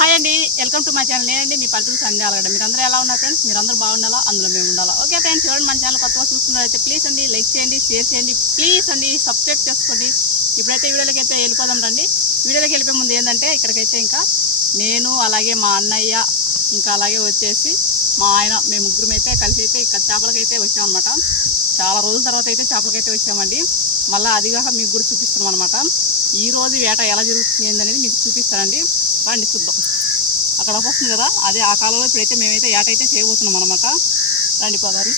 Hi అండి. Welcome to my channel. నేనండి మీ పల్లెటూరు సండే అలగడ మీరు అందరూ ఎలా ఉన్నారు ఫ్రెండ్స్? మీరు బాగుండాలా? అందులో మేము ఉండాలా? ఓకే ఫ్రెండ్స్ చూడండి మన ఛానల్ కొత్తగా చూస్తున్నారైతే ప్లీజ్ అండి లైక్ చేయండి షేర్ చేయండి ప్లీజ్ అండి సబ్స్క్రైబ్ చేసుకోండి. ఇప్పుడైతే వీడియోలకి అయితే వెళ్ళిపోదాం రండి. వీడియోలోకి వెళ్ళిపోయే ముందు ఏంటంటే ఇక్కడికైతే ఇంకా నేను అలాగే మా అన్నయ్య ఇంకా అలాగే వచ్చేసి మా ఆయన మేము ముగ్గురం అయితే కలిసి అయితే ఇక్కడ చేపలకైతే వచ్చామన్నమాట. చాలా రోజుల తర్వాత అయితే చేపలకైతే వచ్చామండి. మళ్ళీ అదిగాక మీకు కూడా చూపిస్తాం అనమాట ఈ రోజు వేట ఎలా జరుగుతుంది అనేది మీకు చూపిస్తానండి. రండి చూద్దాం అక్కడ వస్తుంది కదా అదే ఆ కాలంలో ఇప్పుడైతే మేమైతే ఏట అయితే చేయబోతున్నాం అనమాట రండి పోదారి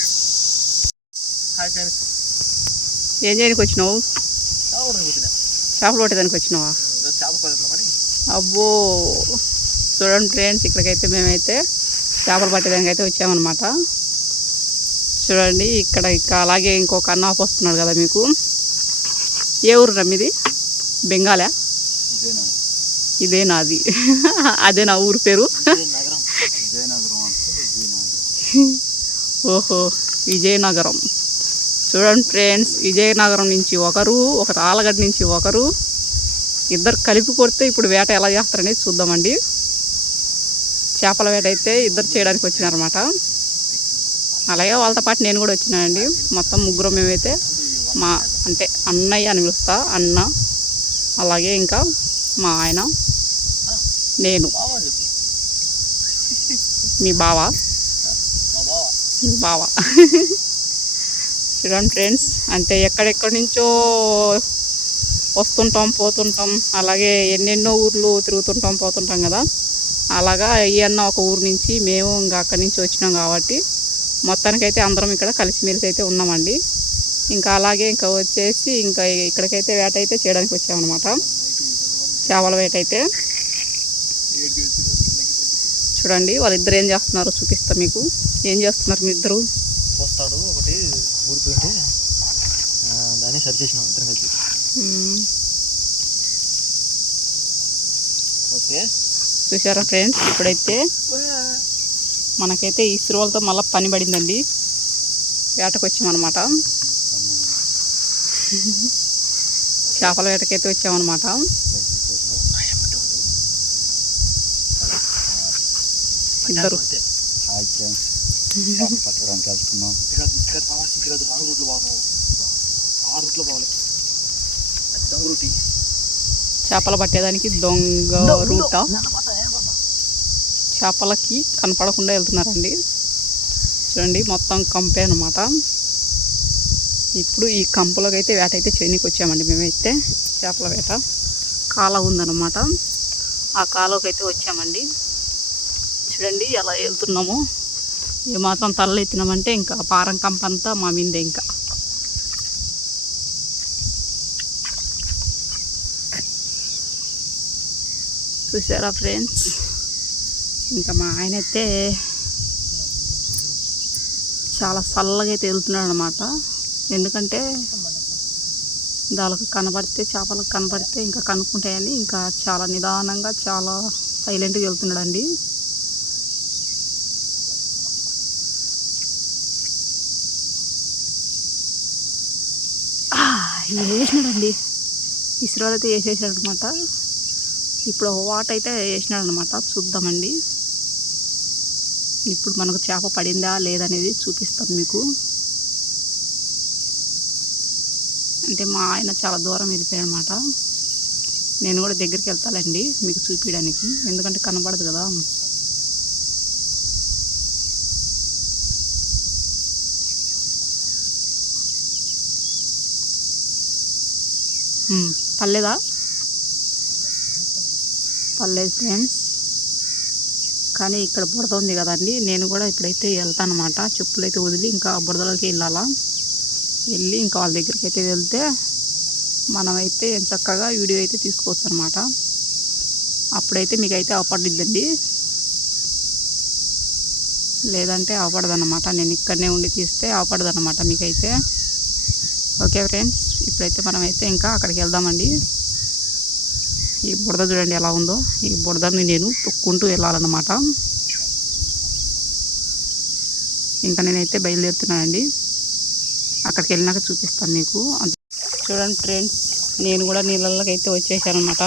ఏం చేయడానికి వచ్చినావు? చేపలు పట్టేదానికి వచ్చినావా? అబ్బో! చూడండి ఫ్రెండ్స్ ఇక్కడికైతే మేమైతే చేపలు పట్టేదానికి అయితే వచ్చామన్నమాట. చూడండి ఇక్కడ ఇంకా అలాగే ఇంకొక అన్న ఆపు వస్తున్నాడు కదా మీకు. ఏ ఊరు రమ్మిది బెంగాలా? ఇదే నాది. అదే నా ఊరు పేరు. ఓహో విజయనగరం. చూడండి ఫ్రెండ్స్ విజయనగరం నుంచి ఒకరు ఒక ఆలగడ్డ నుంచి ఒకరు ఇద్దరు కలిపి కొడితే ఇప్పుడు వేట ఎలా చేస్తారనేది చూద్దామండి. చేపల వేట అయితే ఇద్దరు చేయడానికి వచ్చినారన్నమాట. అలాగే వాళ్ళతో పాటు నేను కూడా వచ్చినానండి. మొత్తం ముగ్గురు మేమైతే మా అంటే అన్నయ్య అని పిలుస్తా అన్న అలాగే ఇంకా మా ఆయన. నేను. మీ బావ? బావ మీ బావ. చూడండి ఫ్రెండ్స్ అంటే ఎక్కడెక్కడి నుంచో వస్తుంటాం పోతుంటాం అలాగే ఎన్నెన్నో ఊర్లు తిరుగుతుంటాం పోతుంటాం కదా. అలాగా ఈ అన్న ఒక ఊరు నుంచి మేము ఇంకా అక్కడి నుంచి వచ్చినాం కాబట్టి మొత్తానికైతే అందరం ఇక్కడ కలిసిమెలిసి అయితే ఉన్నామండి. ఇంకా అలాగే ఇంకా వచ్చేసి ఇంకా ఇక్కడికైతే వేట అయితే చేయడానికి వచ్చామన్నమాట. చేపల వేట అయితే చూడండి వాళ్ళిద్దరు ఏం చేస్తున్నారో చూపిస్తా మీకు. ఏం చేస్తున్నారు మీ ఇద్దరు? పోస్తాడు ఒకటి ఊడిపోయింటే ఆ, దాన్ని సరి చేసినాం ఇద్దరం కలిసి. ఓకే. చూసారా ఫ్రెండ్స్? ఇప్పుడైతే మనకైతే ఇసురు వాళ్ళతో మళ్ళీ పని పడిందండి. వేటకు వచ్చామన్నమాట చేపల వేటకైతే వచ్చామన్నమాట. ఇద్దరు. Hi friends. చేపలు పట్టడానికి వెళ్తున్నాం. ఇక్కడ ఇక్కడ పోవాలి ఇక్కడ రాంగ్ రూట్లో పోతున్నాం ఆ రూట్లో పోవాలి. అది దొంగ రూటి. చేపలు పట్టేదానికి దొంగ రూట? చేపలకి కనపడకుండా వెళ్తున్నారండి. చూడండి మొత్తం కంపే అనమాట ఇప్పుడు ఈ కంపులోకి అయితే వేట అయితే చేయనీకి వచ్చామండి మేమైతే. చేపల వేట. కాల ఉందన్నమాట. ఆ కాలువకి అయితే వచ్చామండి. చూడండి ఎలా వెళ్తున్నాము. ఏమాత్రం తలలు ఎత్తినామంటే ఇంకా పారం కంపంతా మా మీదే ఇంకా. చూసారా ఫ్రెండ్స్? ఇంకా మా ఆయన అయితే చాలా చల్లగా అయితే వెళ్తున్నాడు అనమాట ఎందుకంటే దానికి కనబడితే చేపలకు కనబడితే ఇంకా కనుక్కుంటాయని ఇంకా చాలా నిదానంగా చాలా సైలెంట్గా వెళ్తున్నాడండి. వేసినాడండి. ఇస్రోలు అయితే వేసేసాడు అనమాట ఇప్పుడు ఒక అయితే వేసినాడు అనమాట చూద్దామండి. ఇప్పుడు మనకు చేప పడిందా లేదనేది చూపిస్తాను మీకు. అంటే మా ఆయన చాలా దూరం వెళ్ళిపోయాడు అనమాట నేను కూడా దగ్గరికి వెళ్తానండి మీకు చూపించడానికి. ఎందుకంటే కనబడదు కదా. పర్లేదా? పర్లేదు ఫ్రెండ్స్. కానీ ఇక్కడ బురద ఉంది కదండి. నేను కూడా ఇప్పుడైతే వెళ్తాను అనమాట చెప్పులు అయితే వదిలి ఇంకా బురదలోకి వెళ్ళాలా? వెళ్ళి ఇంకా వాళ్ళ దగ్గరికి అయితే వెళ్తే మనమైతే చక్కగా వీడియో అయితే తీసుకోవచ్చు అనమాట అప్పుడైతే మీకైతే అవపడిద్దండి. లేదంటే అవపడదన్నమాట నేను ఇక్కడనే ఉండి తీస్తే అవపడదన్నమాట మీకైతే. ఓకే ఫ్రెండ్స్ ఇప్పుడైతే మనమైతే ఇంకా అక్కడికి వెళ్దామండి. ఈ బురద చూడండి ఎలా ఉందో. ఈ బురదని నేను తొక్కుంటూ వెళ్ళాలన్నమాట. ఇంకా నేనైతే బయలుదేరుతున్నానండి. అక్కడికి వెళ్ళినాక చూపిస్తాను మీకు. చూడండి ఫ్రెండ్స్ నేను కూడా నీళ్ళలోకి అయితే వచ్చేసాను అనమాట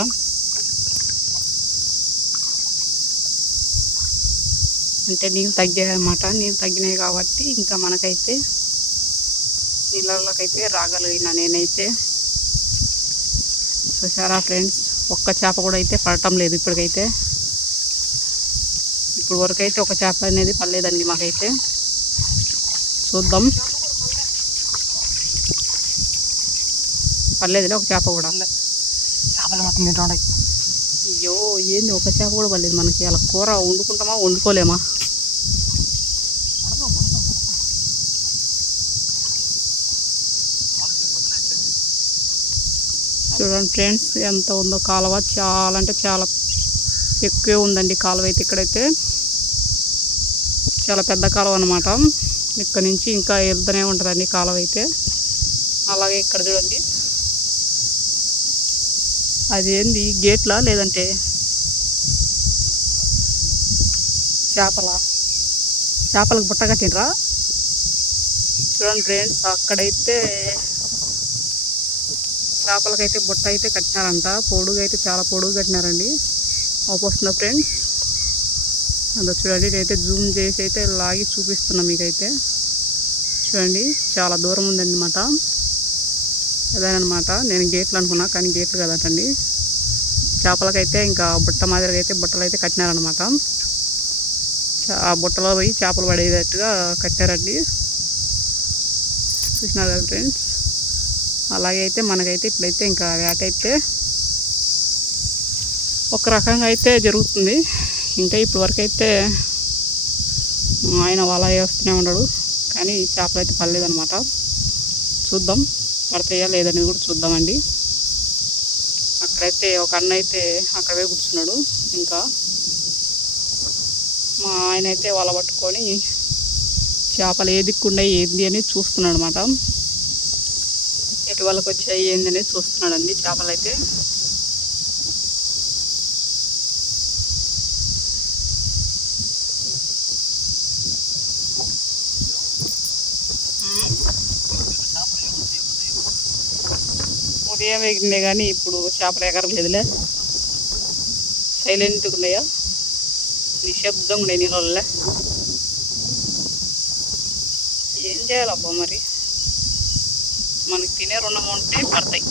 అంటే నీళ్ళు తగ్గాయన్నమాట. నీళ్ళు తగ్గినాయి కాబట్టి ఇంకా మనకైతే నీళ్ళలోకైతే రాగలిగిన నేనైతే. చూసారా ఫ్రెండ్స్? ఒక్క చేప కూడా అయితే పడటం లేదు ఇప్పటికైతే. ఇప్పుడు వరకు అయితే ఒక చేప అనేది పడలేదండి మాకైతే. చూద్దాం. పర్లేదులే ఒక చేప కూడా. చేపలు మొత్తం అయ్యో ఏంది? ఒక చేప కూడా పర్లేదు మనకి. అలా కూర వండుకుంటామా? వండుకోలేమా? చూడండి ఫ్రెండ్స్ ఎంత ఉందో కాలువ. చాలా అంటే చాలా ఎక్కువే ఉందండి కాలువ అయితే ఇక్కడైతే. చాలా పెద్ద కాలువ అనమాట ఇక్కడ నుంచి ఇంకా వెళ్తూనే ఉంటుందండి కాలువ అయితే. అలాగే ఇక్కడ చూడండి. అదేంది? గేట్లా లేదంటే? చేపల? చేపలకు బుట్ట కట్టినరా చూడండి ఫ్రెండ్స్ అక్కడైతే చేపలకైతే బుట్ట అయితే కట్టినారంట. పొడుగు అయితే చాలా పొడుగు కట్టినారండి. వస్తున్నా ఫ్రెండ్స్. అదో చూడండి నేనైతే జూమ్ చేసి అయితే లాగి చూపిస్తున్నా మీకైతే. చూడండి చాలా దూరం ఉందన్నమాట. అదేనమాట నేను గేట్లు అనుకున్నా కానీ గేట్లు కదటండి. చేపలకైతే ఇంకా బుట్ట మాదిరిగా అయితే బుట్టలు అయితే కట్టినారనమాట చా- ఆ బుట్టలో పోయి చేపలు పడేటట్టుగా కట్టారండి. చూసినారు కదా ఫ్రెండ్స్? అలాగైతే మనకైతే ఇప్పుడైతే ఇంకా వేట అయితే ఒక రకంగా అయితే జరుగుతుంది. ఇంకా ఇప్పుడు వరకు అయితే ఆయన వల వేస్తూనే ఉన్నాడు కానీ చేపలు అయితే పడలేదన్నమాట. చూద్దాం పడతాయా లేదనేది కూడా చూద్దామండి. అక్కడైతే ఒక అన్న అయితే అక్కడే కూర్చున్నాడు. ఇంకా మా ఆయన అయితే వల పట్టుకొని చేపలు ఏ దిక్కుండా ఏంది అని చూస్తున్నాడు అనమాట వాళ్ళకి వచ్చాయి ఏందని చూస్తున్నాడండి. చేపలు అయితే ఉదయం ఎగిరినాయి కానీ ఇప్పుడు చేపలు ఎగరలేదులే. సైలెంట్గా ఉన్నాయా? నిశ్శబ్దంగా ఉన్నాయి నీళ్ళల్లో. ఏం చేయాలబ్బా మరి? మనకి తినే రుణం ఉంటే పడతాయి.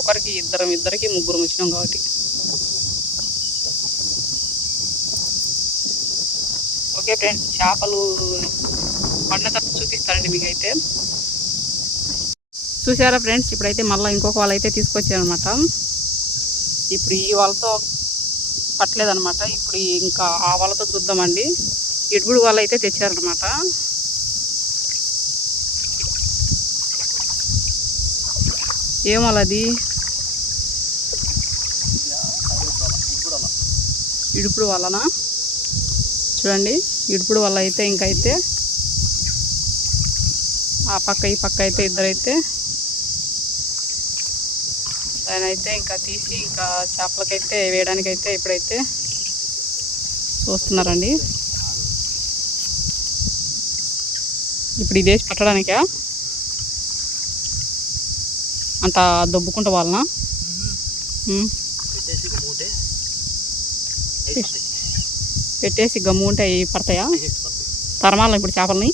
ఒకరికి ఇద్దరం ఇద్దరికి ముగ్గురు వచ్చినాం కాబట్టి. ఓకే ఫ్రెండ్స్ చేపలు పడిన తర్వాత చూపిస్తానండి మీకైతే. చూసారా ఫ్రెండ్స్ ఇప్పుడైతే మళ్ళీ ఇంకొక వాళ్ళు అయితే తీసుకొచ్చారనమాట ఇప్పుడు ఈ వాళ్ళతో పట్టలేదనమాట ఇప్పుడు ఇంకా ఆ వాళ్ళతో చూద్దామండి. ఇడుపుడు వాళ్ళు అయితే తెచ్చారనమాట ఏమలది? ఇడుపుడు వలన చూడండి ఇడుపుడు వల్ల అయితే ఇంకైతే ఆ పక్క ఈ పక్క అయితే ఇద్దరైతే దాని అయితే ఇంకా తీసి ఇంకా చేపలకైతే వేయడానికైతే ఇప్పుడైతే చూస్తున్నారండి. ఇప్పుడు ఇదేసి పట్టడానికా? అంత దొబ్బుకుంటా వాళ్ళనా? పెట్టేసి గమ్ము ఉంటే అవి పడతాయా? తరమాల ఇప్పుడు చేపలని.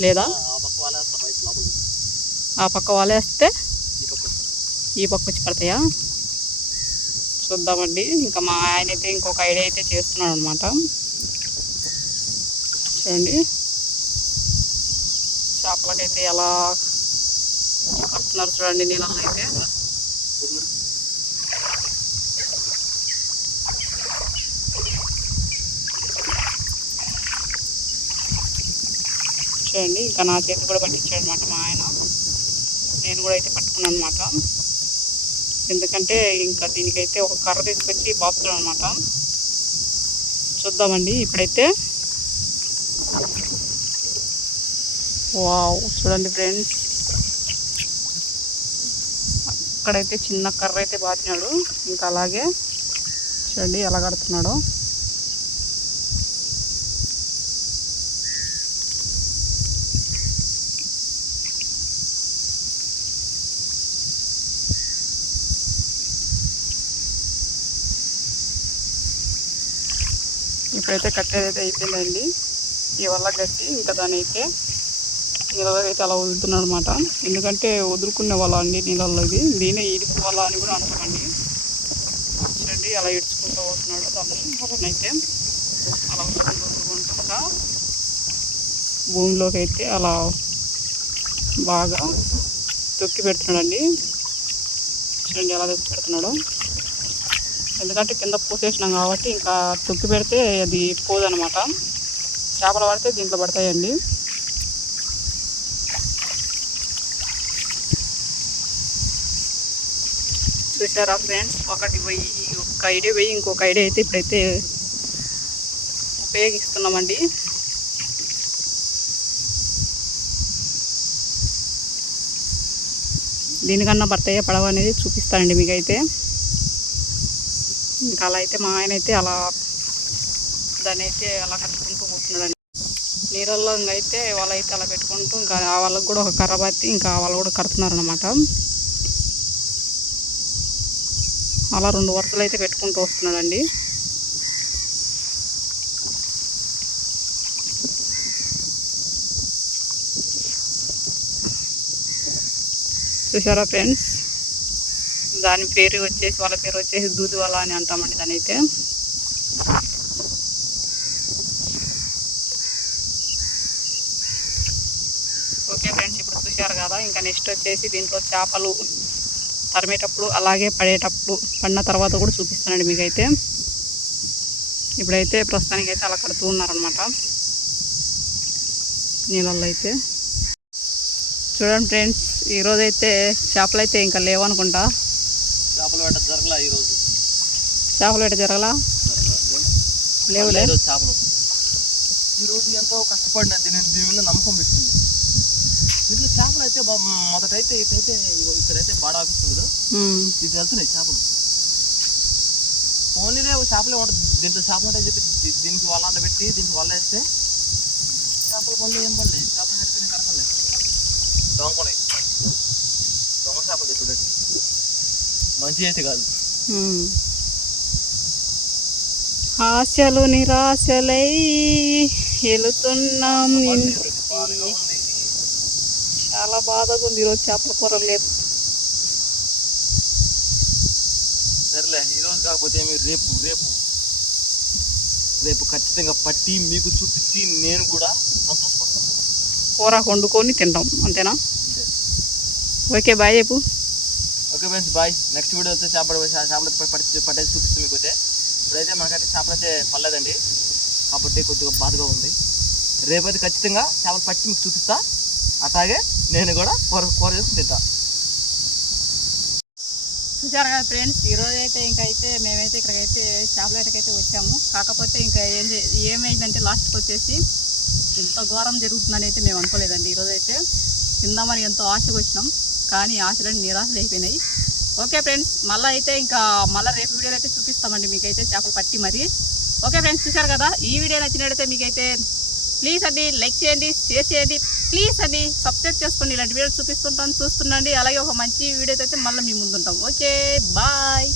లేదా? ఆ పక్క వాళ్ళే వస్తారు వాళ్ళేస్తే ఈ పక్క ఈ పక్క వచ్చి పడతాయా? చూద్దామండి. ఇంకా మా ఆయన అయితే ఇంకొక ఐడియా అయితే చేస్తున్నాడు అనమాట చూడండి. చేపలకైతే ఎలా చేస్తున్నారు చూడండి నీళ్ళలో అయితే. చూడండి ఇంకా నా చేతి కూడా పట్టించాడు అనమాట మా ఆయన. నేను కూడా అయితే పట్టుకున్నాను అనమాట ఎందుకంటే ఇంకా దీనికైతే ఒక కర్ర తీసుకొచ్చి బాపుతున్నాను అనమాట చూద్దామండి ఇప్పుడైతే. వావ్ చూడండి ఫ్రెండ్స్. అక్కడైతే చిన్న కర్ర అయితే బాతినాడు. ఇంకా అలాగే చూడండి ఎలా కడుతున్నాడో. ఇప్పుడైతే కట్టేదైతే అయిపోయిందండి. ఈ వల్ల గట్టి ఇంకా దాని అయితే నీళ్ళలో అయితే అలా వదులుతున్నాడు అనమాట ఎందుకంటే వదులుకునే వాళ్ళ అండి నీళ్ళల్లో ఇది. దీనే ఈడుపు వల్ల అని కూడా అనుకోండి చూడండి అలా ఇడ్చుకుంటూ పోతున్నాడు దాన్ని అయితే అలా వదులుకుంటా భూమిలోకి అయితే అలా బాగా తొక్కి పెడుతున్నాడండి. చూడండి ఎలా తొక్కి పెడుతున్నాడు. ఎందుకంటే కింద పోసేసినాం కాబట్టి ఇంకా తొక్కి పెడితే అది పోదనమాట చేపలు పడితే దీంట్లో పడతాయండి. చూసారా ఫ్రెండ్స్ ఒకటి పోయి ఒక ఐడియా పోయి ఇంకొక ఐడియా అయితే ఇప్పుడైతే ఉపయోగిస్తున్నామండి. దీనికన్నా భర్తయ్య పడవ అనేది చూపిస్తానండి మీకైతే. ఇంకా అలా అయితే మా ఆయన అయితే అలా దాన్ని అయితే అలా కట్టుకుంటూ పోతున్నాడండి నీళ్ళల్లో ఇంకా అయితే వాళ్ళైతే అలా పెట్టుకుంటూ ఇంకా వాళ్ళకి కూడా ఒక కర్ర బత్తి ఇంకా వాళ్ళు కూడా కడుతున్నారు అనమాట అలా రెండు వరుసలు అయితే పెట్టుకుంటూ వస్తున్నాడండి. చూసారా ఫ్రెండ్స్? దాని పేరు వచ్చేసి వాళ్ళ పేరు వచ్చేసి దూదువల అని అంటామండి దాని అయితే ఓకే ఫ్రెండ్స్ ఇప్పుడు చూశారు కదా ఇంకా నెక్స్ట్ వచ్చేసి దీంట్లో చేపలు. తరిమేటప్పుడు అలాగే పడేటప్పుడు పడిన తర్వాత కూడా చూపిస్తానండి మీకైతే. ఇప్పుడైతే ప్రస్తుతానికి అయితే అలా కడుతూ ఉన్నారనమాట నీళ్ళల్లో అయితే. చూడండి ఫ్రెండ్స్ ఈరోజైతే చేపలు అయితే ఇంకా లేవనుకుంటా. చేపలు వేట జరగలా ఈరోజు? చేపలు ఎట జరగలా? లేవులే. ఈరోజు చేపలు. ఈరోజు ఎంతో కష్టపడిన దీని దీని నమ్మకం పెట్టింది దీంట్లో చేపలు అయితే ఇటైతే ఇగో ఇక్కడైతే బాడ ఆపిస్తుంది ఉమ్. ఇది వెళ్తున్నాయి చేపలు. ఓన్లీనే చేపలే ఉంటుంది దీంట్లో చేపలు ఉంటాయి చెప్పి దీనికి వాళ్ళ పెట్టి దీనికి వల్ల వేస్తే చేపల పళ్ళు ఏం చేపలు సరిపోయిన కనపడలే దొంగకున్నాయి దొంగ చేపలు చూడండి మంచి అయితే కాదు. ఆశలు నిరాశలై వెళుతున్నాం ఇంటికి చాలా బాధగా ఉంది. ఈరోజు చేపల కూర లేదు. సరేలే ఈరోజు కాకపోతే మీరు రేపు రేపు రేపు ఖచ్చితంగా పట్టి మీకు చూపించి నేను కూడా సంతోషపడతాను. కూర వండుకొని తింటాం అంతేనా? అంతే. ఓకే బాయ్ చెప్పు. Okay friends bye. Next video అయితే చేపలు చేపలు పట్టి పట్టేసి చూపిస్తాం మీకు అయితే. ఇప్పుడైతే మనకైతే చేపలు అయితే పర్లేదండి కాబట్టి కొద్దిగా బాధగా ఉంది. రేపైతే ఖచ్చితంగా చేపలు పట్టి మీకు చూపిస్తా. అట్లాగే నేను కూడా కూర కూర చేసుకుని తింటా. చూసారు కదా ఫ్రెండ్స్ ఈరోజు అయితే ఇంకా అయితే మేమైతే ఇక్కడికైతే చాపలేటకైతే వచ్చాము. కాకపోతే ఇంకా ఏం చే- ఏమైందంటే లాస్ట్కి వచ్చేసి ఇంత ఘోరం జరుగుతుందని అయితే మేము అనుకోలేదండి. ఈరోజు అయితే తిందామని ఎంతో ఆశకు వచ్చినాం కానీ ఆశలన్నీ నిరాశలు అయిపోయినాయి. ఓకే ఫ్రెండ్స్ మళ్ళీ అయితే ఇంకా మళ్ళీ రేపు వీడియోలో అయితే చూపిస్తామండి మీకైతే చేపలు పట్టి మరి. ఓకే ఫ్రెండ్స్ చూసారు కదా? ఈ వీడియో నచ్చినట్టయితే మీకైతే ప్లీజ్ అండి లైక్ చేయండి షేర్ చేయండి. ప్లీజ్ అండి సబ్స్క్రైబ్ చేసుకోండి ఇలాంటి వీడియో చూపిస్తుంటాను చూస్తుండండి. అలాగే ఒక మంచి వీడియోతో అయితే మళ్ళీ మీ ముందుంటాం. Okay bye.